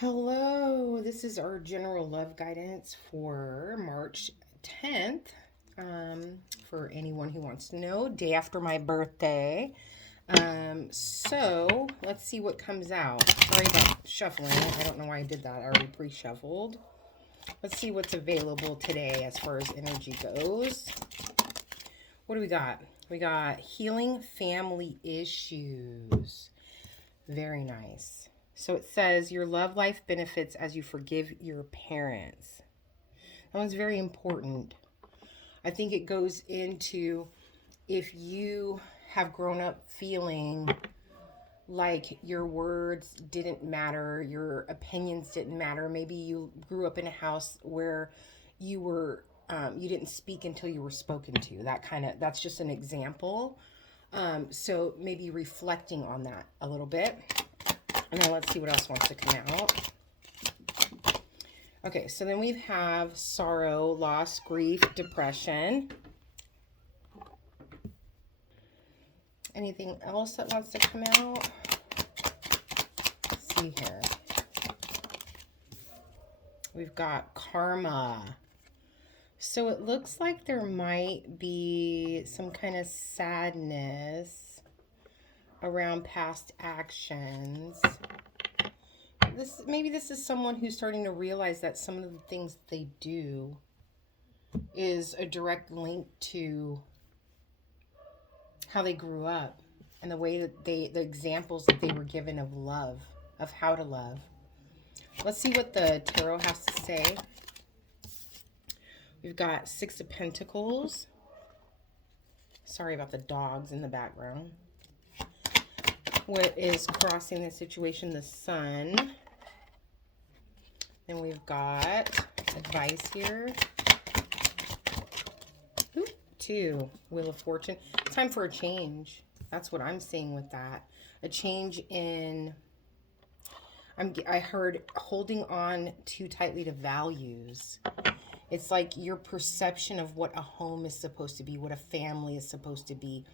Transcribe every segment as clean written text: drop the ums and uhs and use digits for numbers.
Hello, this is our general love guidance for March 10th. For anyone who wants to know, day after my birthday. So let's see what comes out. Sorry about shuffling. I don't know why I did that. I already pre-shuffled. Let's see what's available today as far as energy goes. What do we got? We got healing family issues. Very nice. So it says your love life benefits as you forgive your parents. That one's very important. I think it goes into if you have grown up feeling like your words didn't matter, your opinions didn't matter. Maybe you grew up in a house where you didn't speak until you were spoken to. That's just an example. So maybe reflecting on that a little bit. And then let's see what else wants to come out. Okay, so then we have sorrow, loss, grief, depression. Anything else that wants to come out? Let's see here. We've got karma. So it looks like there might be some kind of sadness around past actions. Maybe this is someone who's starting to realize that some of the things they do is a direct link to how they grew up and the way that the examples that they were given of love, of how to love. Let's see what the tarot has to say. We've got Six of Pentacles. Sorry about the dogs in the background. What is crossing the situation? The Sun. Then we've got advice here. Ooh, 2, Wheel of Fortune. Time for a change. That's what I'm seeing with that. A change in, I heard holding on too tightly to values. It's like your perception of what a home is supposed to be, what a family is supposed to be.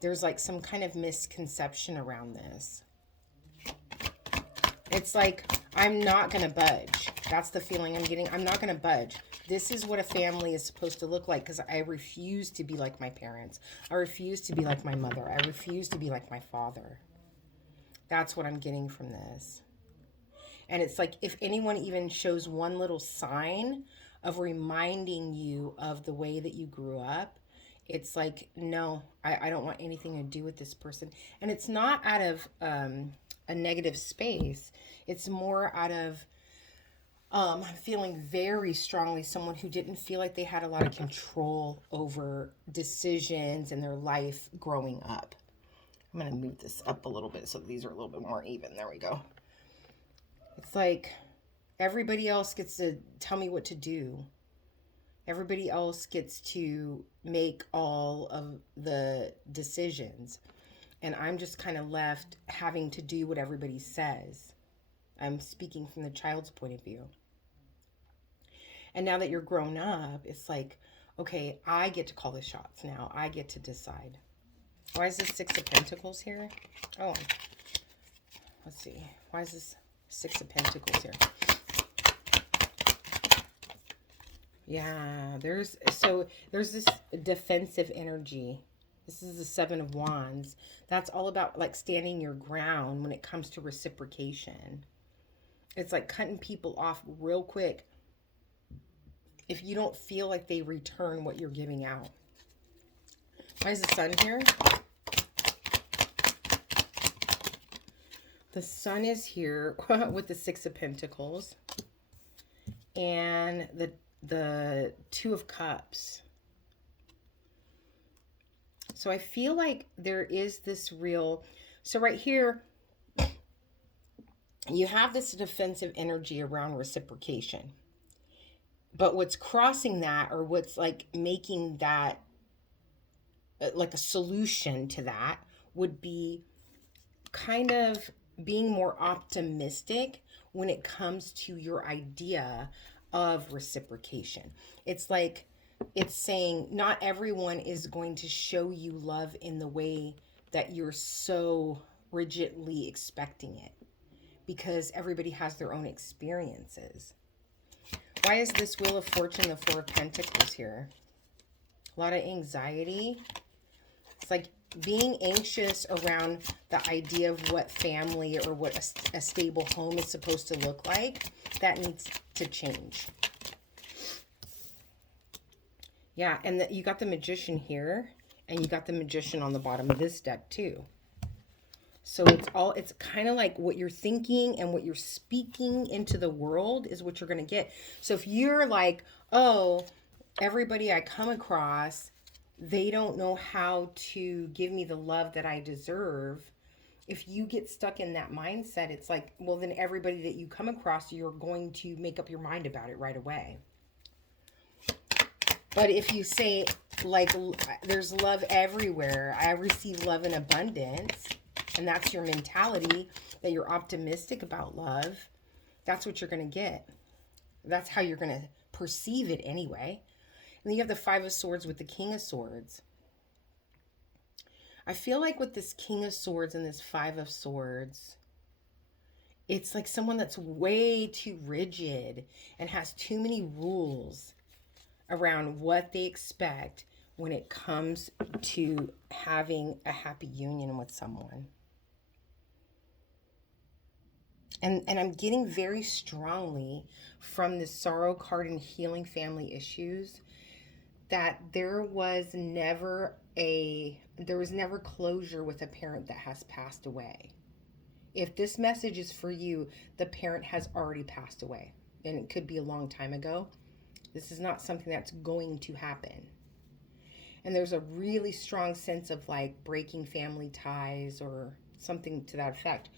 There's like some kind of misconception around this. It's like, I'm not going to budge. That's the feeling I'm getting. I'm not going to budge. This is what a family is supposed to look like because I refuse to be like my parents. I refuse to be like my mother. I refuse to be like my father. That's what I'm getting from this. And it's like if anyone even shows one little sign of reminding you of the way that you grew up, it's like, no, I don't want anything to do with this person. And it's not out of a negative space. It's more out of feeling very strongly someone who didn't feel like they had a lot of control over decisions in their life growing up. I'm going to move this up a little bit so these are a little bit more even. There we go. It's like everybody else gets to tell me what to do. Everybody else gets to make all of the decisions. And I'm just kind of left having to do what everybody says. I'm speaking from the child's point of view. And now that you're grown up, it's like, okay, I get to call the shots now. I get to decide. Why is this Six of Pentacles here? Oh, let's see. Why is this Six of Pentacles here? Yeah, there's this defensive energy. This is the Seven of Wands. That's all about like standing your ground when it comes to reciprocation. It's like cutting people off real quick if you don't feel like they return what you're giving out. Why is the Sun here? The Sun is here with the Six of Pentacles and the Two of Cups. So I feel like there is this real, so right here, you have this defensive energy around reciprocation. But what's crossing that, or what's like making that like a solution to that, would be kind of being more optimistic when it comes to your idea of reciprocation. It's like, it's saying not everyone is going to show you love in the way that you're so rigidly expecting it. because everybody has their own experiences. Why is this Wheel of Fortune the Four of Pentacles here? A lot of anxiety. It's like being anxious around the idea of what family or what a stable home is supposed to look like. That needs to change. Yeah, and you got the Magician here, and you got the Magician on the bottom of this deck too. So it's kind of like what you're thinking and what you're speaking into the world is what you're going to get. So if you're like, oh, everybody I come across, they don't know how to give me the love that I deserve. If you get stuck in that mindset, it's like, well, then everybody that you come across, you're going to make up your mind about it right away. But if you say, like, there's love everywhere, I receive love in abundance, and that's your mentality, that you're optimistic about love, that's what you're going to get. That's how you're going to perceive it anyway. And then you have the Five of Swords with the King of Swords. I feel like with this King of Swords and this Five of Swords, it's like someone that's way too rigid and has too many rules around what they expect when it comes to having a happy union with someone. And I'm getting very strongly from the Sorrow card and healing family issues that there was never closure with a parent that has passed away. If this message is for you, the parent has already passed away, and it could be a long time ago. This is not something that's going to happen. And there's a really strong sense of like breaking family ties or something to that effect.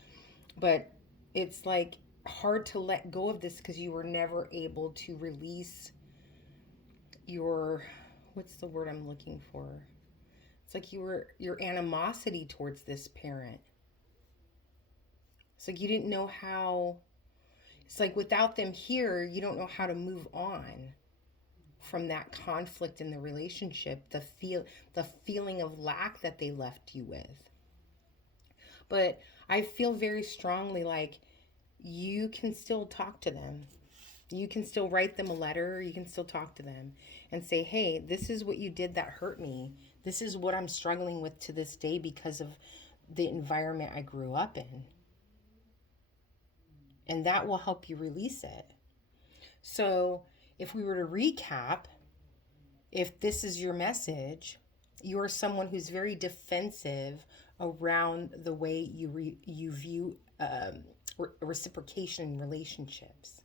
But it's like hard to let go of this because you were never able to release your, what's the word I'm looking for? It's like your animosity towards this parent. It's like you didn't know how, it's like without them here, you don't know how to move on from that conflict in the relationship, the feeling of lack that they left you with. But I feel very strongly like you can still talk to them. You can still write them a letter. You can still talk to them and say, hey, this is what you did that hurt me. This is what I'm struggling with to this day because of the environment I grew up in. And that will help you release it. So if we were to recap, if this is your message, you're someone who's very defensive around the way you view reciprocation in relationships.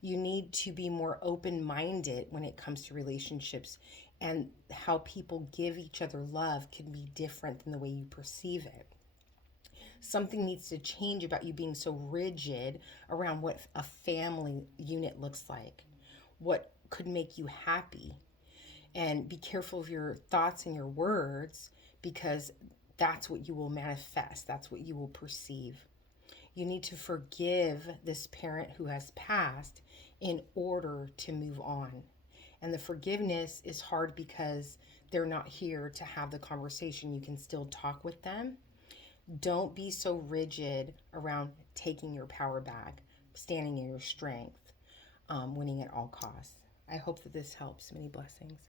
You need to be more open-minded when it comes to relationships, and how people give each other love can be different than the way you perceive it. Something needs to change about you being so rigid around what a family unit looks like, what could make you happy. And be careful of your thoughts and your words, because that's what you will manifest. That's what you will perceive. You need to forgive this parent who has passed in order to move on. And the forgiveness is hard because they're not here to have the conversation. You can still talk with them. Don't be so rigid around taking your power back, standing in your strength, winning at all costs. I hope that this helps. Many blessings.